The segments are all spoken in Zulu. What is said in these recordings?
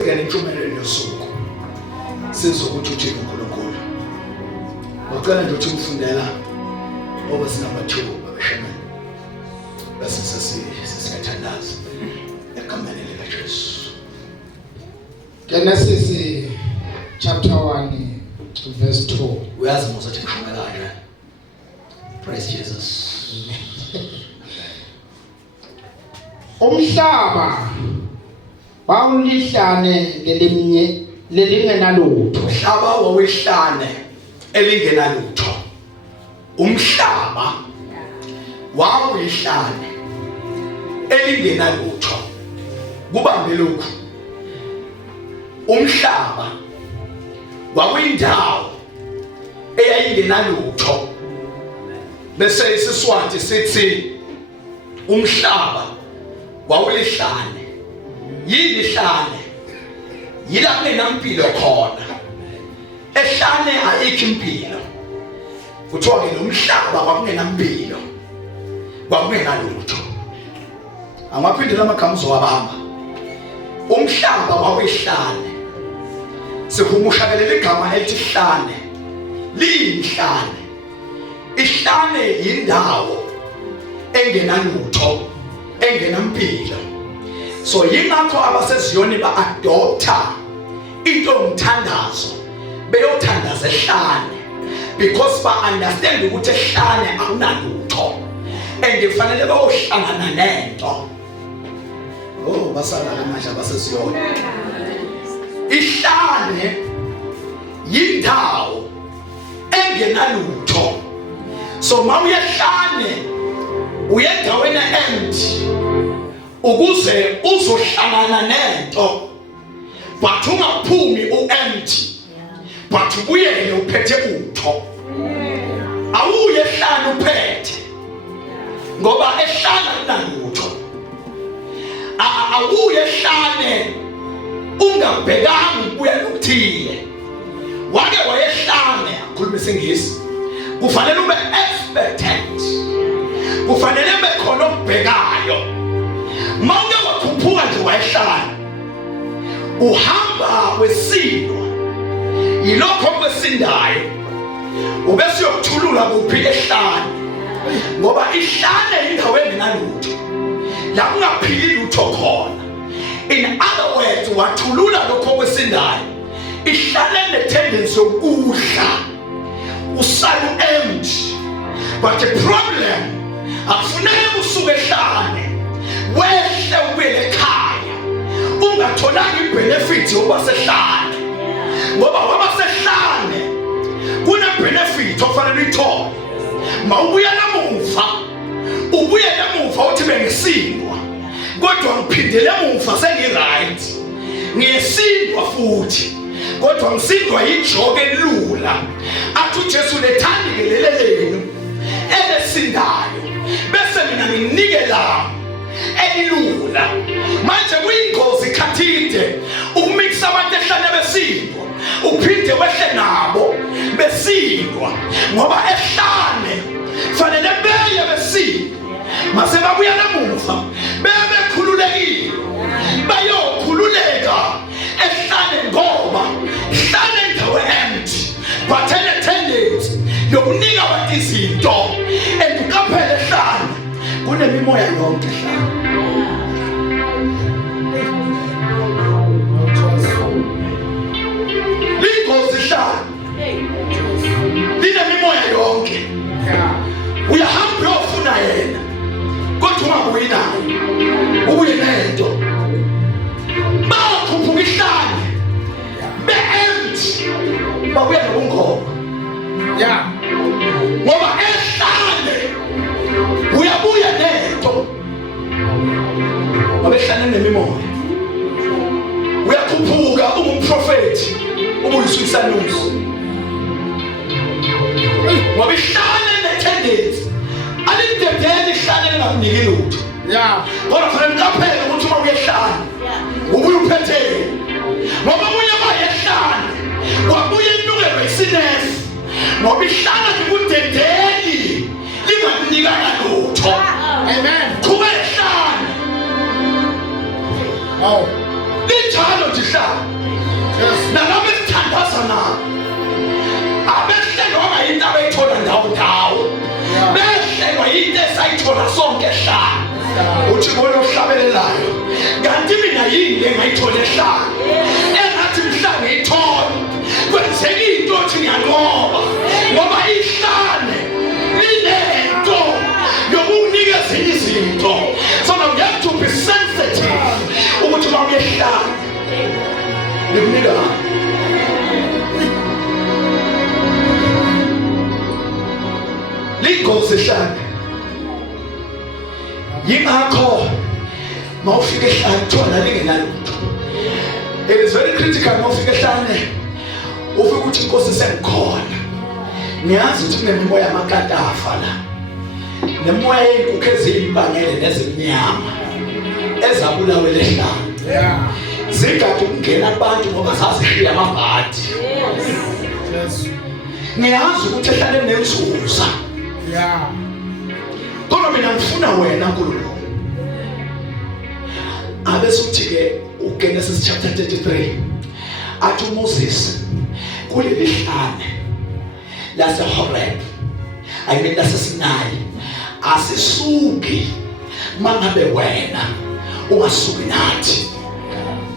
Impumelelo yosuku sizokuthi uthini uNkulunkulu. Wacela nje ukuthi umfundela oba singamathuba bashemane. Bese sesiyathandaza. Ekameni likaJesu. Genesis chapter 1 verse 2. Uyazi mose ukuthi ngisho kanje. Praise Jesus. Umhlaba wawulihlane lelingenalutho. Umhlaba wawihlane elingenalutho. Umhlaba wawihlane elingenalutho. Kubambe lokhu. Umhlaba wawindawo eyayingenalutho. Bese isiswati sithi umhlaba wawulihlane. Yini ihlane? Yila kungenampilo khona. Ehlane ayikho impilo. Kuthiwa ke nomhlaba kwakungenampilo. Kwakungenalutho. Amaphindela amagama uzowabamba. Umhlaba wawihlane. Sihumushakelele igama elithi ihlane. Liyihlane. Ihlane yindawo engenalutho, engenampilo. So yingakho abaseziyoni ba-adopta into yomthandazo beyothandaza ehlane, because ba-understand ukuthi ehlane akunalutho and kufanele bayohlangana nento. Oh, basala manje abaseziyoni. Ihlane yindawo engenalutho. So mawuyehlane uyendaweni empty ukuze uzohlangana nento, but ungaphumi u-empty, but ubuyele uphethe utho. Awuye ehlane uphethe ngoba ehlane akunalutho. Awuye ehlane ungabhekanga ukuya nokuthile. Wake wayehlane akhuluma isingisi. Kufanele ube expectant. Kufanele ube khona ukubhekayo. Mawuke wakhuphuka nje wayehlane. Uhamba wesinwa. Yilokho kwesindayo. Ubese uyokuthulula kuphi ehlane. Ngoba ihlane indawo engenalutho. La kungaphili lutho khona. In other words, wathulula lokho kwesindayo. Ihlane ne-tendency yokudla. Usale empty. But the problem, akufuneki usuke ehlane wehle ubele ekhaya ungatholanga ibenefit yokuba sehlane. Ngoba waba sehlane kune benefit ofanele uyithole. Mawubuya namuva uthi bengisindwa, kodwa ngiphindele emuva sengiright. Ngiyesindwa futhi kodwa ngisindwa yijoke elula. Athi uJesu lethandi lele lenu elesindayo bese mina nginikela elilula. Manje kuyingozi khathide ukumixa abantu ehlane besindwa uphinde wehle nabo besindwa, ngoba ehlane fanele beye besindwa mase babuya namuva bebekhululekile bayokhululeka ehlane ngoba ihlane indawo empty, but tendency yokunika abantu izinto endukaphele ehlane kunemimoya yonke ehlane. Lingozi ehlane linemimoya yonke. Uyahamba uyofuna yena kodwa ungabuyi naye, ubuye nento. Bakhuphuka ihlane be-empty babuya nobungoma. Ngoba ehlane uyabuya nento. Ngoba ehlane nemimoya. Uyakhuphuka ungumprofethi ubuyisusanusi. Ngoba ihlane ne-tendency alidedele ihlane lingakuniki lutho. Kodwa kufanele niqaphele ukuthi uma uyehlane ubuye uphethele. Ngoba ubuye bayehlane wabuye inukelwe isinesi. Ngoba ihlane likudedeli lingakunikanga lutho. Amen. Kuba ehlane linjalo nje ihlane. uthi bona ohlabelelayo kanti mina yini engayithola ehlane engathi mhlawumbe ngiyithola kwenzeka into othi ngiyanqoba ngoba ihlane linento yokunikeza izinto. So now you have to be sensitive ukuthi uma uyehlane likunika ligosi ehlane. Yingakho mawufika ehlane kuthiwa elingenalutho. It is very critical mawufika ehlane ufike ukuthi inkosi sengikhona. Ngiyazi ukuthi kunemimoya yamakatafa la, nemoya yenkukhu eziyimbangele nezimnyama ezabulawe lehlane. Zingade ukungena abantu ngoba zazishiya amabhadi. Ngiyazi ukuthi ehlane nenzuza. Kodwa mina ngifuna wena Nkulunkulu. Abesuthi-ke uGenesis chapter 33 athi uMoses kuleli hlane laseHoreb, ayime laseSinayi, asisuki mangabe wena ungasuki nathi.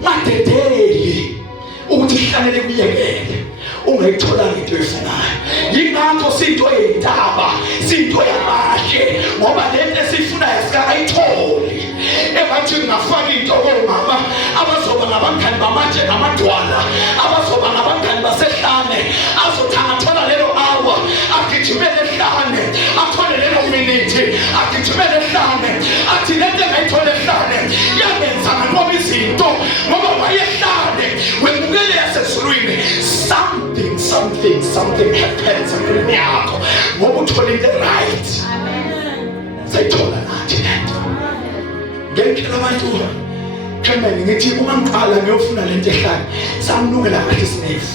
Ngadedeli ukuthi ihlane likuyekele ungayithola into efunayo. Yingakho sinto eyintaba, sinto yamahle ngoba lento esifunayo sikayitholi. Ebathi ngafaka into komama abazoba ngabangani bamatshe namadwala, abazoba ngabangani basehlane, azothangathola lelo hour agijimele ehlane, athole lelo minute agijimele ehlane, athi lento engayithola ehlane yabenza ngoba izinto ngoba wayehlane wemukele yasezulwini. Something happens empilweni yakho ngoba uthole the right. Sayithola nathi lento. Ngekela abantu Clement ngithi uma ngiqala ngiyofuna lento ehlane samnungela ngathi isinefu.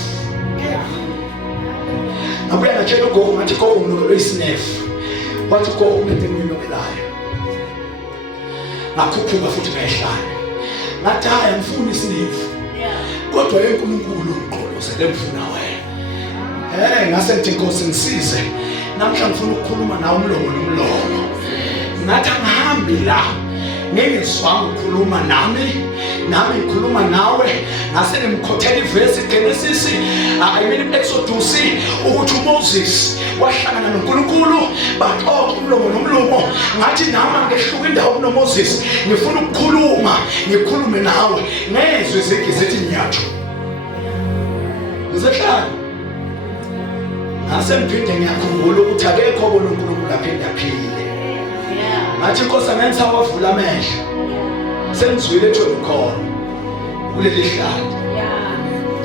Abuya ngatshela ugogo ngathi gogo nginukelo isinefu. Wathi gogo unento engiyinukelayo. Ngakhuphuka futhi ngayihlane. Ngathi hayi ngifuna isinefu. Kodwa yeNkulunkulu uqolozele ngifuna wena. Ngase ngithi Nkosi ngisize. Namhla ngifuna ukukhuluma nawe umlomo nomlomo. Ngathi ngihambi la ngingizwanga ukukhuluma nami ngikhuluma nawe. Ngase ngimkhothela ivesi Genesis Exodus ukuthi uMoses wahlangana noNkulunkulu baxoxa umlomo nomlomo. Ngathi nami ngehluka indawo kunoMoses ngifuna ukukhuluma ngikhulume nawe ngezwe zithi nyathi ngisehlala. Ngase ngiphinde ngiyakhumbula ukuthi akekho bona uNkulunkulu aphinde aphile. Ngathi Nkosi amenza wavula amehlo sengizwile ethi ukhona kuleli hlala.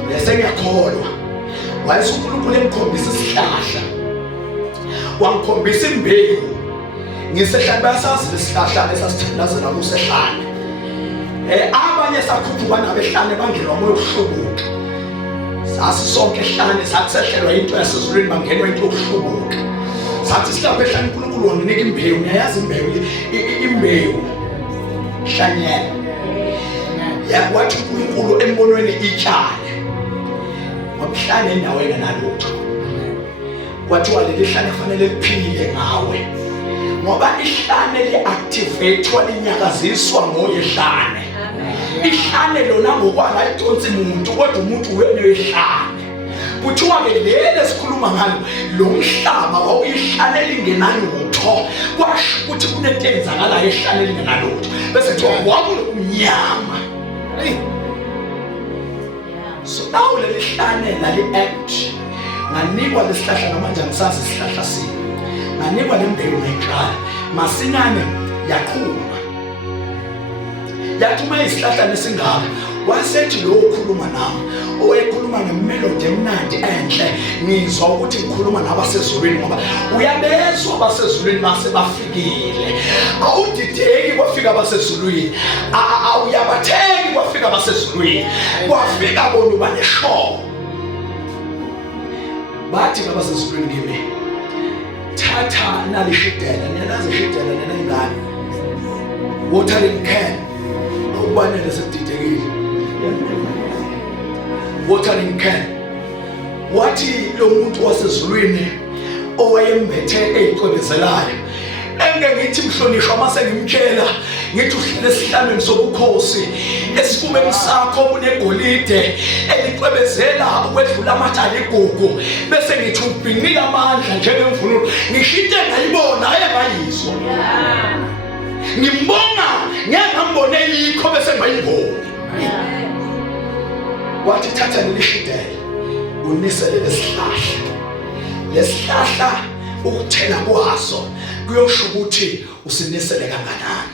Bese ngiyakholwa wayese uNkulunkulu engikhombisa isihlahla, wangikhombisa imbewu. Ngisehlala bayasazi lesihlahla esasithandazela kusehlane. Abanye sakhuphuka nabehlane bangelwa moya ukuhlubuka. Sasi sonke ehlane sakusehlelwa into yasezulwini bangenwa into yokuhlubuka. Sathi silapha ehlane uNkulunkulu wanginika imbewu. Niyayazi imbewu hlanyela. Yakwathi uNkulunkulu embonweni itshale ngokuhlane endaweni engenalutho. Kwathiwa leli hlane kufanele liphile ngawe ngoba ihlane li-activatewa linyakaziswa ngoyehlane. Ihlane lona ngokwalo ayidonsi muntu kodwa umuntu wena ihlane. Kuthiwa-ke leli esikhuluma ngalo lo mhlaba wawuyihlane elingenalutho. Kwasho ukuthi kunento eyenzakalayo ehlane elingenalutho bese kuthiwa kwakunomnyama. So now leli hlane lali-empty. Nganikwa lesihlahla namanje angisazi isihlahla sini. Nganikwa le mbewu ngayitshala masinyane yaqhuma. Yathi uma isihlahla lesingaka wasethi lo okhuluma nami owayekhuluma ngemelodi emnandi enhle ngizwa ukuthi ngikhuluma nabasezulwini ngoba uyabezwa abasezulwini mase bafikile. Awudideki kwafika abasezulwini, awuyabatheki kwafika abasezulwini, kwafika bona baneshow. Bathi abasezulwini kimi thatha nalishidela niyazishidela nenengane watering can ukubanele sekudidekile. Watering can wathi lo muntu wasezulwini owayembethe eyicwebezelayo engeke ngithi mhlonishwa mase ngimtshela ngithi uhlele esihlalweni sobukhosi esifubeni sakho kunegolide eliqwebezela ukwedlula amathala igugu bese ngithi ubhinqile amandla njengemvunulo ngisho into engayibona ayengayizwa ngimbonga ngengambone yikho bese ngibayibona wathi thatha lelishidele unisele lesihlahla ukuthela kwaso kuyosho ukuthi usinisele kanganani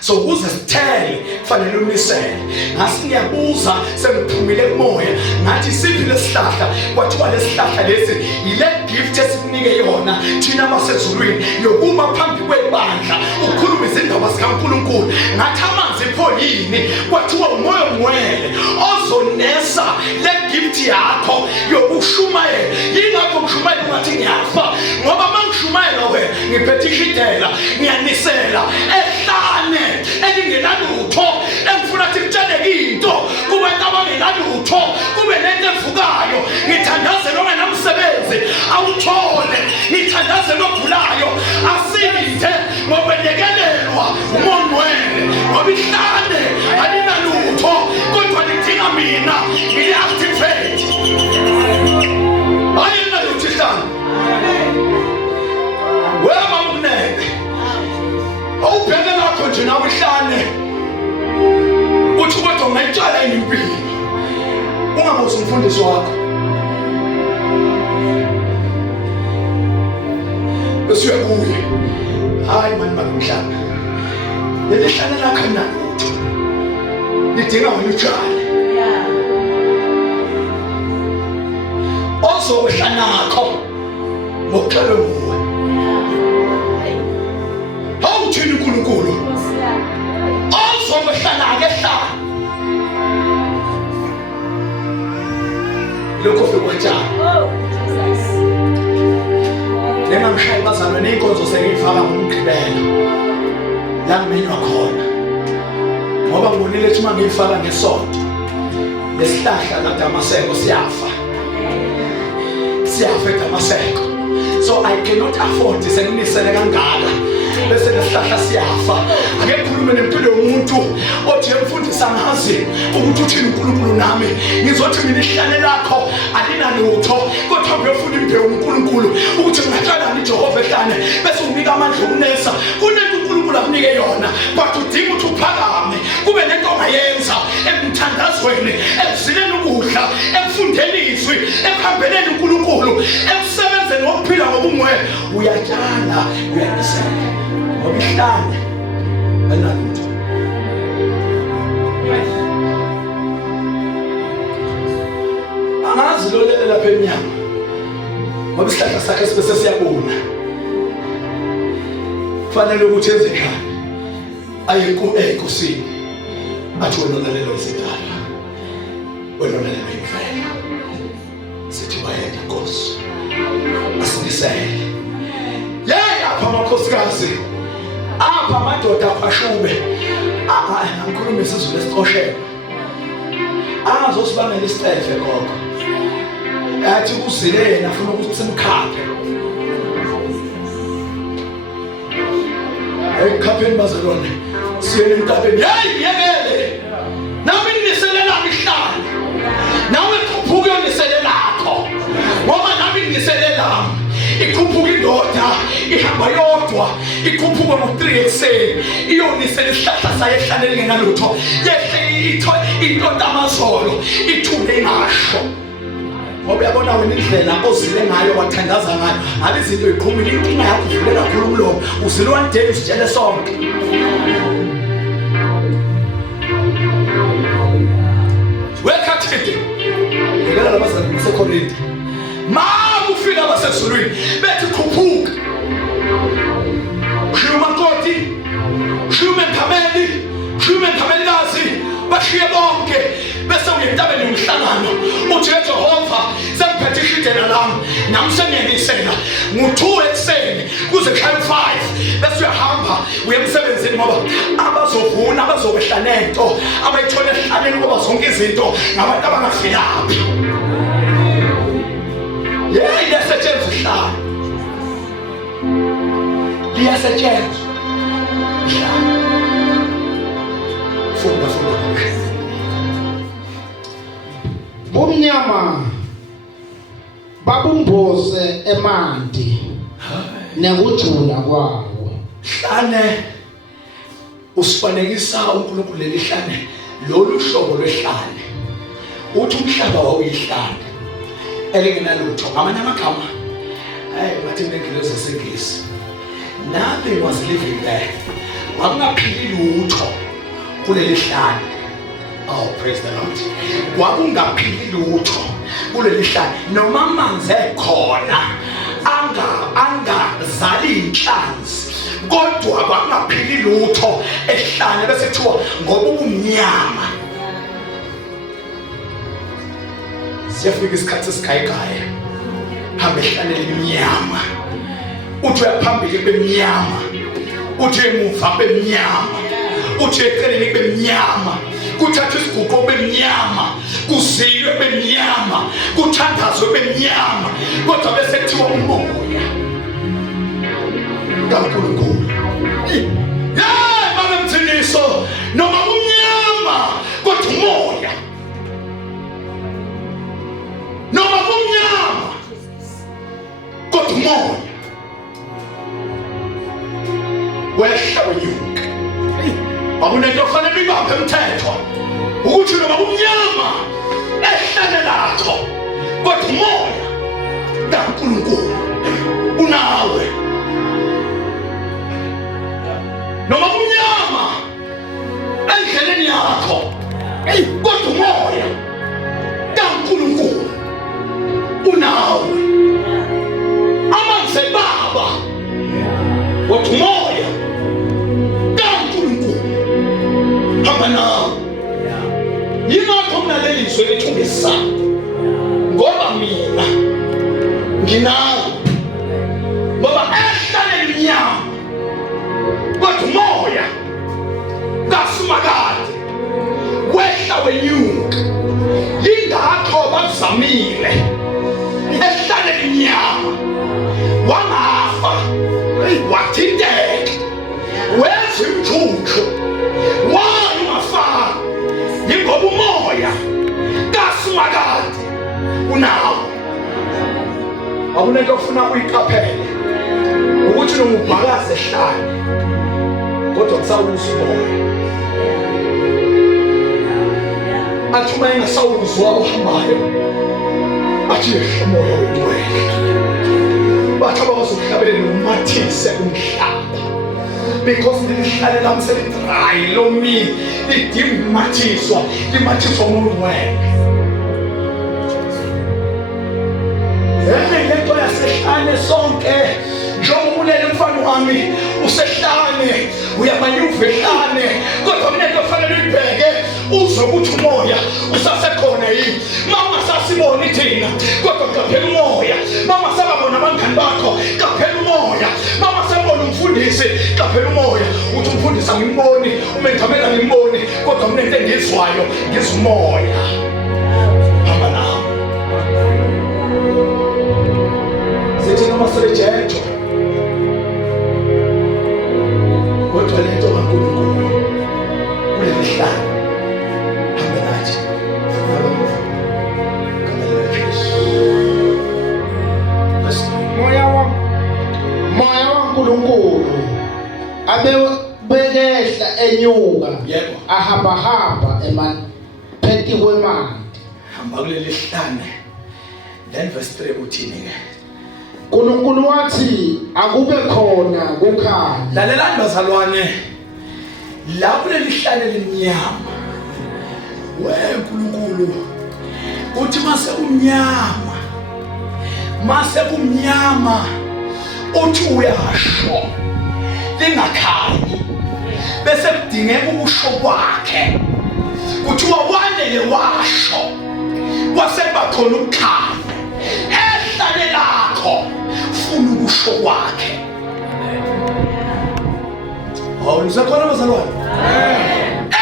so ukuze sithele kufanele unisele ngasi ngiyabuza sengiphumile kumoya ngathi siphi lesihlahla kwathiwa lesihlahla lesi ile gift esikunike yona thina basezulwini yokuma phambi kwebandla ukukhuluma izindaba zikaNkulunkulu ngathi amanzi epholini kwathiwa umoya omngcwele ozonesa le gift yakho yokushumayela yingakho ngishumayela ngathi ngiyafa ngoba mangishumayela wena ngiphethe ishidela ngiyanisela ehlane elingenalutho engifuna ukuthi ngitshele into kubantu abangenalutho kube nento evukayo ngithandazela ongenamsebenzi awuthole ngithandazela ogulayo asinde ngoba lekelelwa umongcwele ngoba ihlane alinalutho kodwa lidinga mina ngi-activate alinalutho ihlane wema ukunene awubheke lakho nje nawe ihlane uthi kodwa ungayitshala impilo ungabuza umfundisi wakho bese uyabuye hayi mani bakemhlaba leli hlane lakho alinalutho lidinga wena utshale ozohla nakho ngokuxelwe nguwe awuthini uNkulunkulu ozomehlala-ke ehlala lokho fikwenjani njengamshayi bazalwane iy'nkonzo sengiyifaka ngomgqibelo la ngimenywa khona ngoba ngibonile ukuthi uma ngiyifaka ngesonto lesihlahla laDamaseko siyafa eDamaseko so I cannot afford senginisele kangaka bese lesihlahla siyafa ake ngikhulume nempilo yomuntu othi emfundisa ngazi ukuthi uthini uNkulunkulu nami ngizothi mina ihlane lakho alinalutho kodwa ngiyofuna imbewu uNkulunkulu ukuthi ngingatshala iJehova ehlane bese unika amandla okunesa kunento uNkulunkulu akunike yona but udinga ukuthi uphakame kube nento ongayenza emthandazweni ekuzileni ukudla ekufundeni izwi ekuhambeleni uNkulunkulu ekusebenzeni ngokuphila ngobungcwele uyatshala uyanisela ngoba ihlane alinalutho angazi lolele lapha emnyama ngoba isihlahla sakhe sibese siyabona kufanele ukuthi enze njani aye enkosini athi wena lalela izidalwa wena lalela imvelo sithi bayeka Nkosi asinisele apha amakhosikazi apha amadoda aphashube ngikhuluma isizulu esixoshela azosibangela isitefe gogo athi kuzile yena afuna ukuthi simkhaphe ekhapheni bazalwane siyele entabeni yekele nami nginiselela ihlane nawe khuphuke unisele lakho ngoba nami nginiselela ikhuphuka indoda ihamba yodwa ikhuphuka ngo-3 ekuseni iyonisela isihlahla sayo ehlane elingenalutho yehle intonda amazolo ithule ingasho ngoba uyabona wena indlela ozile ngayo wathandaza ngayo ngabe izinto yiqhumile inkinga yakho uvule kakhulu umlomo uzile one day usitshele sonke wekhathide ngekela labazali baseKorinte ma kufika abasezulwini bethi khuphuka shuma nkoti shuma enkamelikazi bashiye bonke bese uyentabeni umhlangano uthi Jehova sengiphethe ishidela lami nami sengiyenisela ngo-2 ekuseni kuze kushaye 5 bese uyahamba uye emsebenzini ngoba abazovuna abazokwehla nento abayithola ehlaneni ngoba zonke izinto ngabantu abangafelaphi yeyi lesetshenziswa ihlane liyasetshenzwa. Funda. Bomnyama babumboze emanti nekujula kwawo. Hlane usifanekisa uNkulunkulu lelihlane lolu hlobo lwehlane. Uthi umhlaba wawuyihlane elingenalutho. Ngamanye amagama ngathi ngeNgilisi yaseNgisi. Nothing was living there. Wakungaphili lutho kuleli hlane. Oh, praise the Lord. Wakungaphili lutho kuleli hlane. Noma amanzi ekhona angazali inhlanzi. Kodwa kwakungaphili lutho ehlane bese kuthiwa ngoba ubumnyama. Siyafika isikhathi esikhayikhaye. Hamba ehlane lemnyama. Uthi uyaphambili bemnyama. Uthi emuva bemnyama. Uthi eceleni bemnyama. Kuthatha isiguqo bemnyama. Kuzilwe bemnyama. Kuthandazwe bemnyama. Kodwa bese kuthiwa umoya kaNkulunkulu. Mama mthiniso noma umnyama kodwa umoya. Noma umnyama kodwa umoya. Wehla wenyuka. Akunento fanele ibambe umthetho. Ukuthi noma umnyama ehlane lakho kodwa umoya kaNkulunkulu unawe. Noma umnyama endleleni yakho kodwa umoya kaNkulunkulu unawe. Amanzi baba kodwa umoya kaNkulunkulu hamba nawe. Yingakho mina leli zwe lithungisa ngoba mina nginawe. Ngoba ehlane lemnyama kodwa umoya kasumakade wehla wenyuka. Yingakho bazamile ehlane lemnyama wangafa wathinteka wenza imjuju wangafana. Yingoba umoya kasumakade unawo. Akunento ofuna uyiqaphele ukuthi noma ubhakaze ehlane kodwa kusawuza umoya. Athi uma engasawuzwa ohambayo athi umoya wengcwele. Bathi abazokuhlabelela umathise umhlaba because lelihlale lami selidry lomile lidinga ukumathiswa. Limathiswa ngongcwele. Lento yasehlane sonke njengoba ulele mfana wami usehlane uyamanyuva ehlane kodwa mina into fanele uyibheke uzwe ukuthi umoya usasekhona yini. Mama sasibona thina kodwa qaphela umoya. Mama sababona abangani bakho qaphela umoya. Mama sabona umfundisi qaphela umoya. Uthi umfundisi angimboni umengamela ngimboni kodwa mina into engizwayo ngizwa umoya. Hamba nawe. Sithi noma selejethwa kodwa lento kaNkulunkulu kuleli hlane hamba nathi. Moya waNkulunkulu abebekehla enyuka ahamba emaphethi kwemanti. Hamba kuleli hlane. Then verse 3 uthini ke? uNkulunkulu wathi akube khona kukhanya. Lalelani bazalwane. La kuleli hlane lemnyama. WeNkulunkulu uthi mase kumnyama uthi uyasho lingakhanyi bese kudingeka ukusho kwakhe. Kuthiwa wanele washo kwaseba khona ukukhanya ehlane lakho funa ukusho kwakhe. Awulisekhona bazalwane?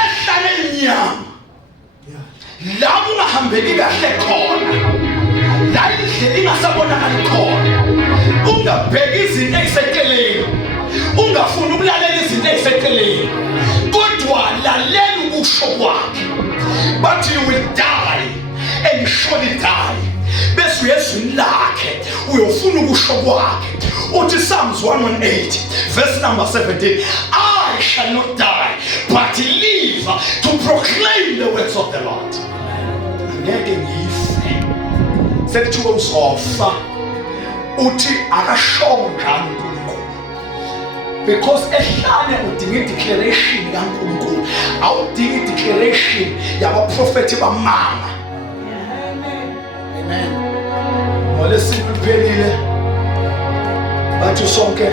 Ehlane lemnyama la ungahambeki kahle khona. La indlela ingasabonakali khona. Ungabheki izinto ezisekeleni. ungafuni ukulalela izinto eziseceleni kodwa lalela ukusho kwakhe. But you will die and surely die. Bese uyezwini lakhe uyofuna ukusho kwakhe. Uthi Psalms 118 verse number 17, I shall not die but live to proclaim the works of the Lord. Ngeke ngife sekuthiwa uzofa uthi akashongo njani uNkulunkulu, because ehlane udinga declaration kaNkulunkulu, awudingi declaration yabaprofeti bamanga. Amen. Ngolesiko liphelile bathi sonke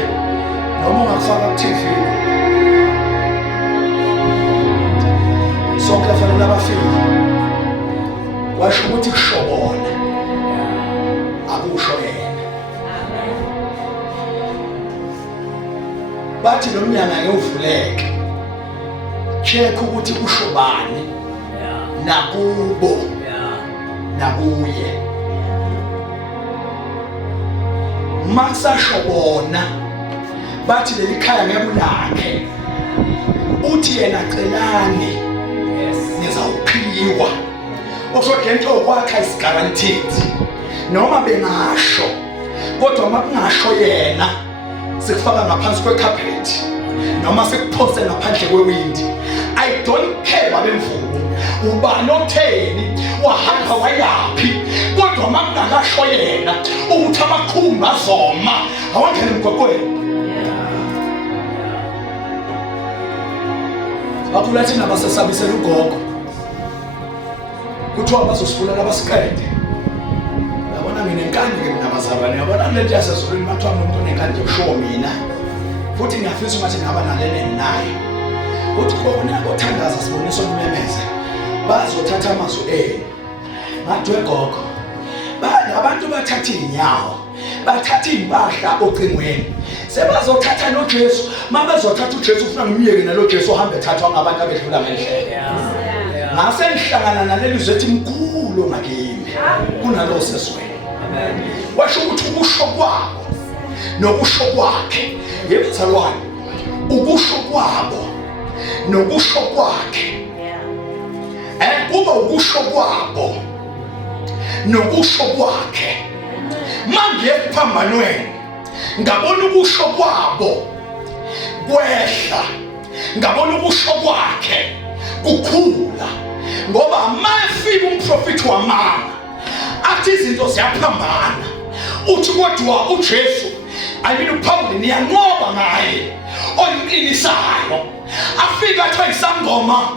noma ungakufaka ku TV sonke afanele abafiki washo ukuthi kushobona akusho yena. Bathi lo mnyama ngeke uvuleke, check ukuthi kushobani nakubo nakuye. Masashobona bathi leli khaya ngekulakhe uthi yena celani nizawuphiwa. Osodento kwakhe is guaranteed noma bengasho, kodwa makungasho yena sikufaka ngaphansi kwecarpet noma sikuphose ngaphandle kwewindi. I don't care babemvumo ubani otheni wahamba wayaphi, kodwa makungakasho yena ukuthi amakhumba azoma awangene emgwaqweni. Akulathi nabasesabisela ugogo kuthiwa bazosifulela abasiqede. Yabona mina enkani ke mina bazalwane, yabona lento yasezulwini bathiwa umuntu onenkani usho mina, futhi ngiyafisa ukuthi ngaba naleleni naye uthi khona abothandaza sibonisa umemeze bazothatha amazwi enu. Ngathi wegogo abantu bathatha inyawo, bathatha impahla ocingweni, sebazothatha noJesu. Mabezothatha uJesu ufuna ngimyeke nalo Jesu ohambe ethathwa ngabantu abedlula ngendlela. Ngase ngihlangana naleli zwe ethi mkhulu ngakimi kunalo sesizweni. Washo ukuthi ukusho kwabo nokusho kwakhe, yebo mzalwane, ukusho kwabo nokusho kwakhe kuba ukusho kwabo nokusho kwakhe. Manje ephambanweni ngabona ukusho kwabo kwehla, ngabona ukusho kwakhe kukhula, ngoba mayefika umprofeti wamanga athi izinto ziyaphambana, uthi kodwa uJesu uPaul niyanqoba ngaye oyimqinisayo, afika athi ayisangoma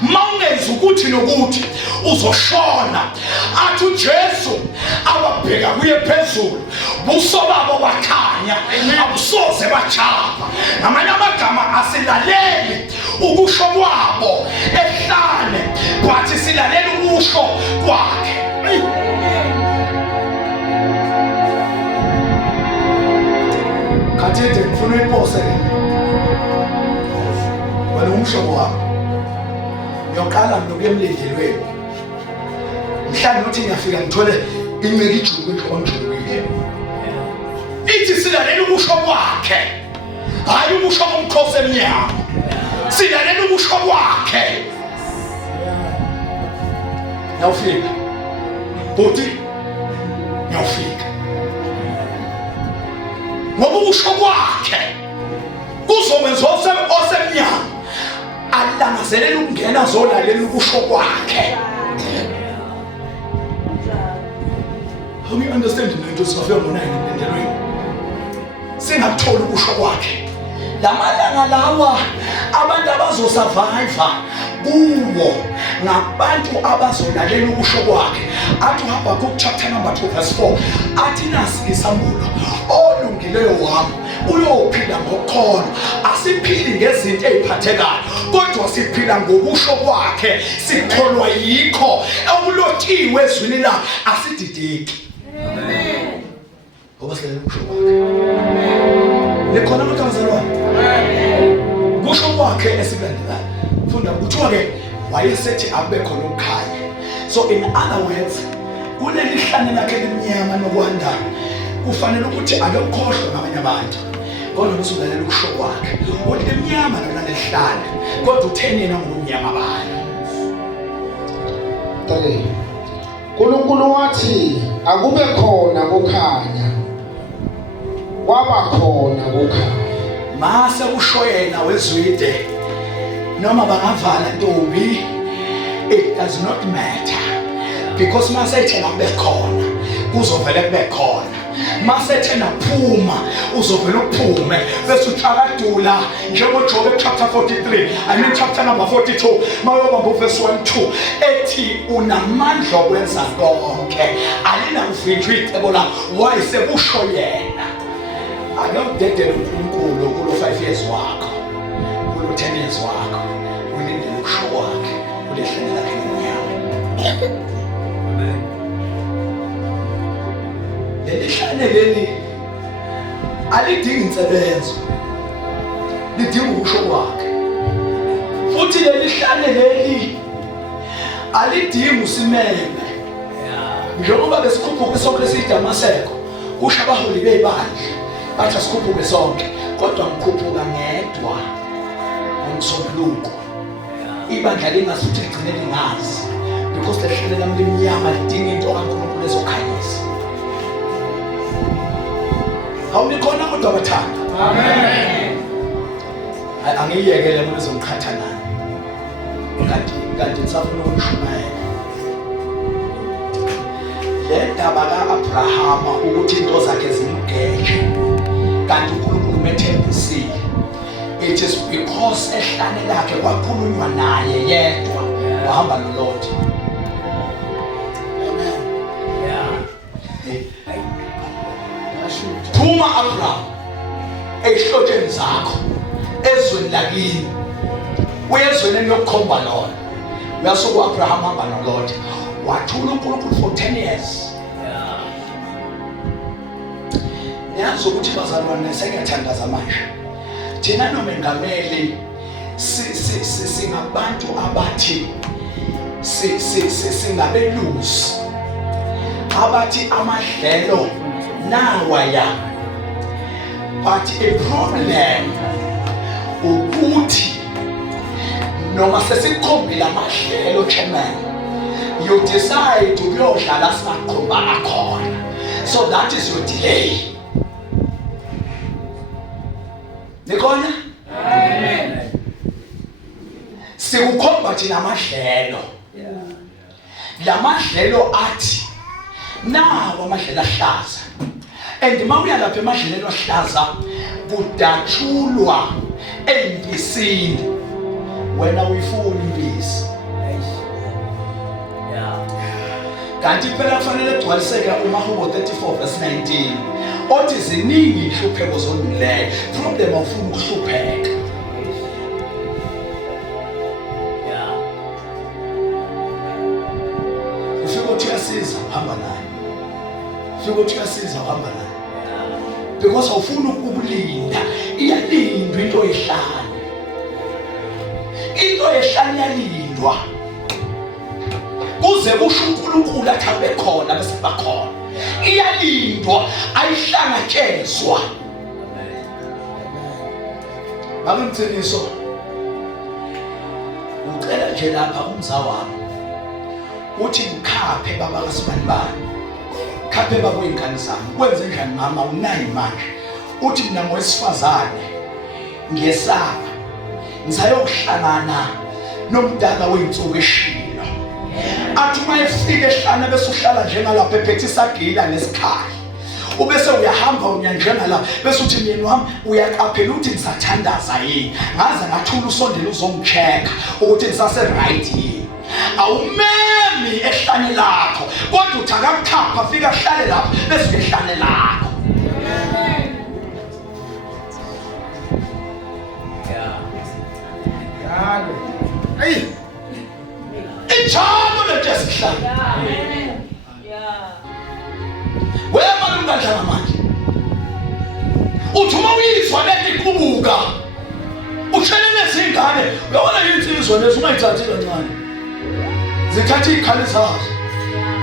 mawungenza ukuthi nokuthi uzoshona. Athi uJesu ababheka kuye phezulu buso babo bakhanya abusoze bajaba. Ngamanye amagama asilaleli ukusho kwabo ehlane, but silalela ukusho kwakhe. Kathete ngifuna ipose wena umshobo wami yoqala nokuya emlindelweni. Mhlawumbe uthi ngiyafika ngithole inceke ijuku njengoba ngijulukile. Ithi silalela ukusho kwakhe, hayi ukusho komkhosi emnyama. Silalela ukusho kwakhe. Nawufika buti nawufika ngoba ukusho kwakhe kuzokwenza osemnyama alangazelela ukungena zolalela ukusho kwakhe. How you understand lento sifike ngona empendelweni singakuthola ukusho kwakhe. Lamalanga lawa abantu abazosurvive kuwo ngabantu abazolalela ukusho kwakhe. Athi uHabakuk chapter number 2 verse 4 athi nasi isambulo olungileyo wami uyophila ngokhono, asiphili ngezinto eziphathekayo kodwa siphila ngokusho kwakhe, sikholwa yikho okulotshiwe ezwini la, asidideki. Amen. Ngoba silalela ukusho kwakhe. Likhona amazalwane. Amen. Kusho kwakhe esilandelayo funda kuthiwa ke wayesethi abe khona ukukhanya. So in other words, kulelihlane lakhe limnyama nokwanda kufanele ukuthi akekhohlwe ngabanye abantu kodwa usulalela ukusho kwakhe uthi emnyama lona lehlala kodwa utheni yena ngomnyama bani. 3 uNkulunkulu wathi akube khona kukhanya kwaba khona kukhanya. Mase usho yena wezwide noma bangavala ntombi, it does not matter because mase ethena kube khona kuzovela kube khona, mase ethena phuma uzovela uphume bese uthakadula njengoJobe chapter 43 chapter number 42 mayobamba verse 1-2 ethi unamandla okwenza konke alina kuvinjwa icebo la wayesekusho yena. Akudedela uNkulunkulu kulo 5 years wakho kulo 10 years wakho ulindele ukusho kwakhe ulehlele lakhe ngenyama. Amen. Lelihlane leli alidingi insebenzo, lidinga ukusho kwakhe. Futhi lelihlane leli alidingi usimeme. Njengoba besikhuphuka sonke esiDamaseko kusho abaholi bebandla bathi asikhuphuke sonke kodwa ngikhuphuka ngedwa ngomsombuluko. Ibandla lingasuthi ligcine lingazi because lehlele lami limnyama lidinga into kaNkulunkulu ezokhanyisa. Awunikhona kodwa bathanda. Amen. Angiyekele mina ezongikhatha nani. Kanti nisafuna ukushumayela. Le ndaba kaAbrahama ukuthi into zakhe zimgeje kanti uNkulunkulu umethembisile. It is because ehlane lakhe kwakhulunywa naye yedwa wahamba noLord. Amen. Yeah. Phuma Abraham ehlotsheni zakho ezweni lakini uyezweni eniyokukhomba lona. Uyasuka uAbraham hamba noLord wathula uNkulunkulu for 10 years. Niyazi ukuthi bazalwane sekuyathandaza manje thina nomengameli singabantu abathi singabelusi abathi amadlelo nawaya, but a problem ukuthi noma sesikhombile amadlelo chairman you decide ukuyodlala singakhomba akhona, so that is your delay. Nikona? Amen. Sikukhomba thina amadlelo. Lamadlelo athi nawo amadlelo ahlaza. And mawuya lapha emadlelo ahlaza kudatshulwa embisini wena uyifuna imbisi. Kanti phela kufanele kugcwaliseke uMahubo 34 verse 19 othi ziningi inhlupheko zondileyo from them awufuna ukuhlupheka. Ufika uthi uyasiza uhamba naye, ufika uthi uyasiza uhamba naye because awufuna ukulinda. Iyalindwa into ehlane, into ehlane iyalindwa kuze kusho uNkulunkulu athi abe khona bese bakhona. Iyalindwa ayihlangatshezwa. Bakumthiniso ucela nje lapha umzawami uthi ngikhaphe baba kaSibani khaphe baba wengane zami kwenze njani mama unayi manje uthi mina ngowesifazane ngiyesaba ngisayokuhlangana nomdala weinsuku eshilo athi mayefika ehlana bese uhlala njengalapha ephethe isagila nesikhali ubese uyahamba unyanjena la bese uthi myeni wami uyaqaphela ukuthi ngisathandaza yini ngaze ngathula usondela uzongichecka ukuthi ngisase right yini. Awumemi ehlane lakho kodwa uthi akakukhapha fika hlale lapha bese ehlane lakho. Hey, ijalo lesihlala. Wema lungadlala manje. Uthi uma uyizwa leti kubuka. Ushelele zingane. Uyabona insizwa lezi uma ithathe kancane. Zithatha ikhali zazo.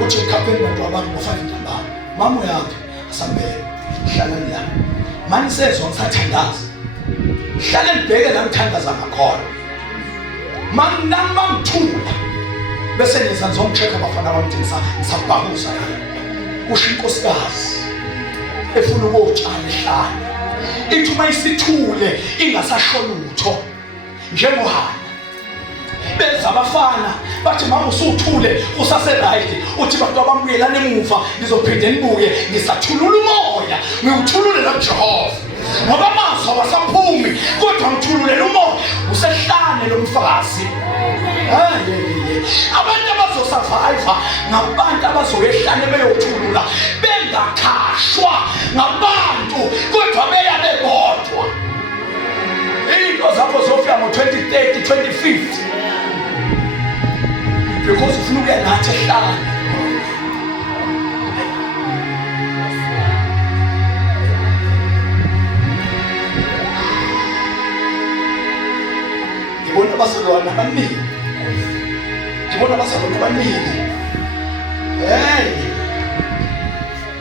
Uthi ukhapheni bantu abantu bafana ndaba. Mama uyaphi? Asambele. Hlala la. manje sezona ngisathandaza hlale ngibheke la ngithandaza ngakhona mangithula bese ngenza ngizomcheck abafana bami ngisabhakuza kusho inkosikazi efuna ukutshala ehlane ithi uma isithule ingasasho lutho njengohana beza abafana bathi mama usuthule usase-right uthi bantu abambuyelana emuva ngizophinde nibuye ngisathulula umoya ngiwuthululela kuJehova ngoba amazwi awasaphumi kodwa ngithululela umoya usehlane lo mfazi. Abantu abazosurvive ngabantu abazoyehlane beyothulula bengakhashwa ngabantu kodwa beya bebodwa. Into zakho zofika ngo-2030 2050 because ufuna ukuya nathi ehlane. Ngibona abazalwane abaningi. Ngibona abazalwane abaningi.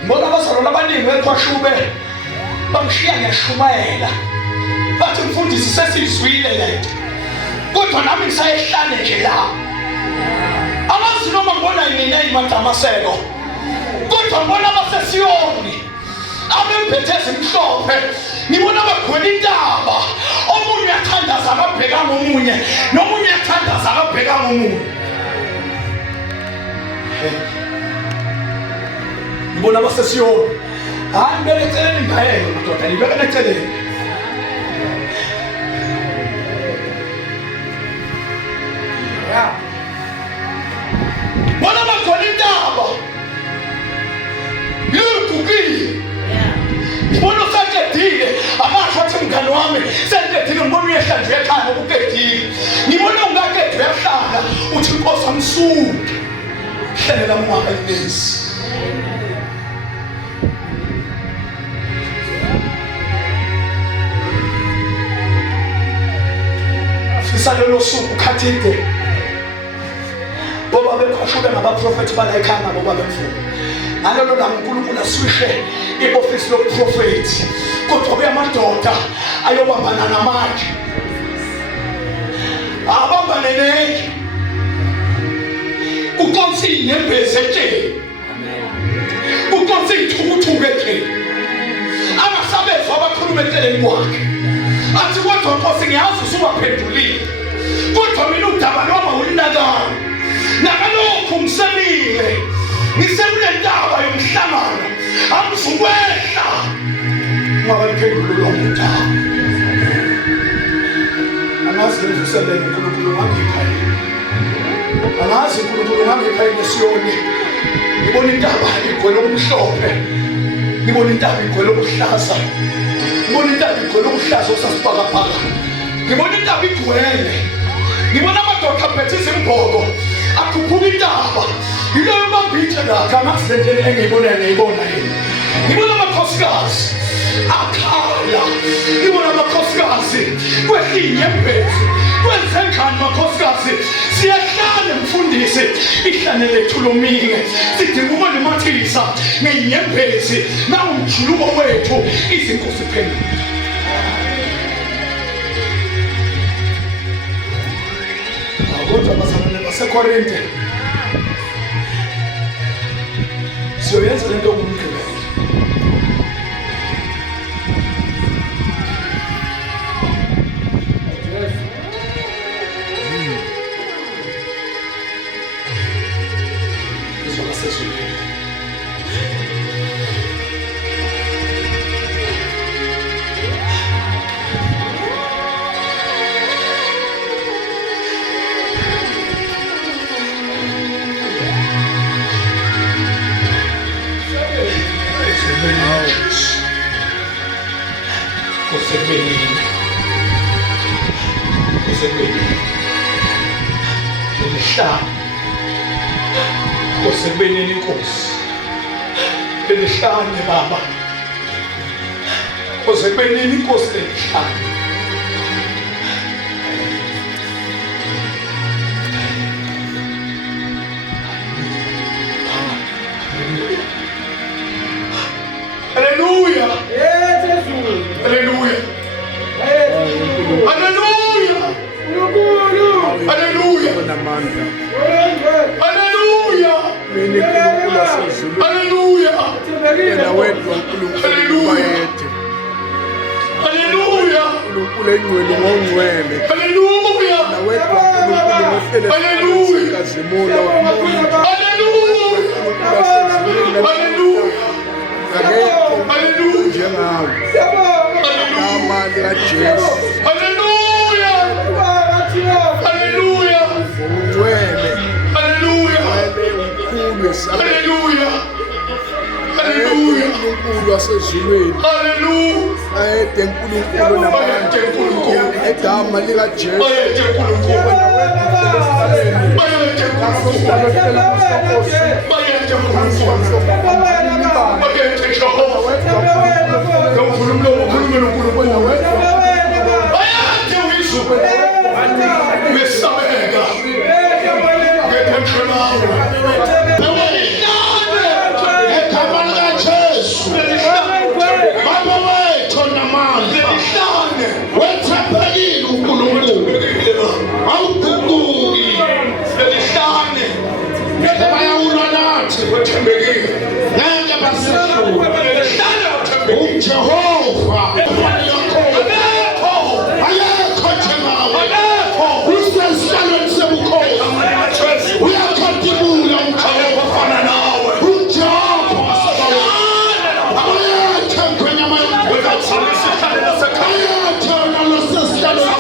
Ngibona abazalwane abaningi ekhwashube bamshiya ngeshumayela. Bathi mfundisi sesizwile lento. Kodwa nami ngisayehlane nje la. Amazi noma ngibona yini imantamaseko. Kodwa ngibona abasesiyoni. Abempetheze imhlophe. Ngibona bagwela intaba. Omunye uyathandaza akabheka ngomunye, nomunye uyathandaza akabheka ngomunye. Ngibona abasesiyoni. Hayi ngibeke eceleni ngayeke madoda, ngibeke eceleni. Bona bagwela intaba. Yekukile. Ngibona usaqedile amasho athi mngani wami sengedile ngibona uyehla nje ekhaya ngokugedile ngibona ungaqedwe yahlala uthi inkosi amsuke hlelela umwaka lezi afisa lelo suku khathide boba bekhashube ngabaprofethi bala ekhaya ngoba bemfundo ngalolo langa uNkulunkulu asishe ioffice lobuprofethi kodwa kuyamadoda ayobambana namanje abambane neke ukonsi inyembezi etsheni ukonsi ithukuthuke etsheni angasabezwa abakhuluma eceleni kwakhe athi kodwa Nkosi ngiyazi usubaphendulile kodwa mina udaba noma ulinakana nakalokhu ngisemile ngisemule ndaba yomhlangano amzukwehla ngabaphendula lo muntu angazi ngizusele uNkulunkulu ngangipha angazi uNkulunkulu ngangipha nesiyoni ngibona intaba igwele omhlophe ngibona intaba igwele obuhlaza ngibona intaba igwele obuhlaza osasibhakabhaka ngibona intaba igwele ngibona amadoda aphethe izimboko akhuphuka intaba yilo yobambithe lakhe amasendeni engiyibona yini ngibona amakhosikazi akhala ngibona amakhosikazi kwehlinye emphethu kwenze njani makhosikazi siyahlale mfundisi ihlane lethu lominge sidinga ukulimathisa ngenyembezi nawumjuluko wethu izinkosi phendula kodwa bazalwane baseKorinte siyoyenza lento ngumgqibelo izoba sezulwini Kusebenini Nkosi elihlane baba kusebenini Nkosi elihlane haleluya namandla. Hallelujah. Mina uNkulunkulu wasezulwini. Hallelujah. Yena wedwa uNkulunkulu bayethe. Hallelujah. uNkulunkulu engcwele ngongcwele. Hallelujah. Yena wedwa uNkulunkulu ngohlele Hallelujah. sikazimula umuntu. Hallelujah. Hallelujah. Akekho Hallelujah. njengawe. Hallelujah. Igama likaJesu. Hallelujah. Hallelujah. Ungcwele. Hallelujah. Umkhulu esabela. Hallelujah. Hallelujah. uNkulunkulu wasezulwini. Hallelujah. Ayede uNkulunkulu namandla. Igama likaJesu. Bayethe uNkulunkulu. Bayethe uNkulunkulu. Bayethe uNkulunkulu. Bayethe Jehova. Ngomkhulu umlomo ukhulume noNkulunkulu. Bayethe uyizulu. Uyesabeka. Ngekontrolayo. Egama likaJesu. Baba wethu namandla. Wethembekile uNkulunkulu. Awuguquki. Bayawulwa nathi. Ngeke basihluke. UJehova. Ayekho njengawe. Usesihlalweni sebukhosi. Uyakhadibula uJehova ofana nawe. UJehova. Ayekho ngwenyama yomkhulu. Ayekho nalosesihlalweni.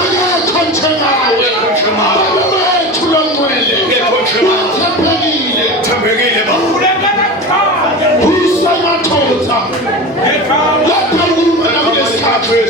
Ayekho njengawe. Baba wethu longcwele. Uthembekile. Usemathoza. Lapha ukhuluma nami ngesikhathi.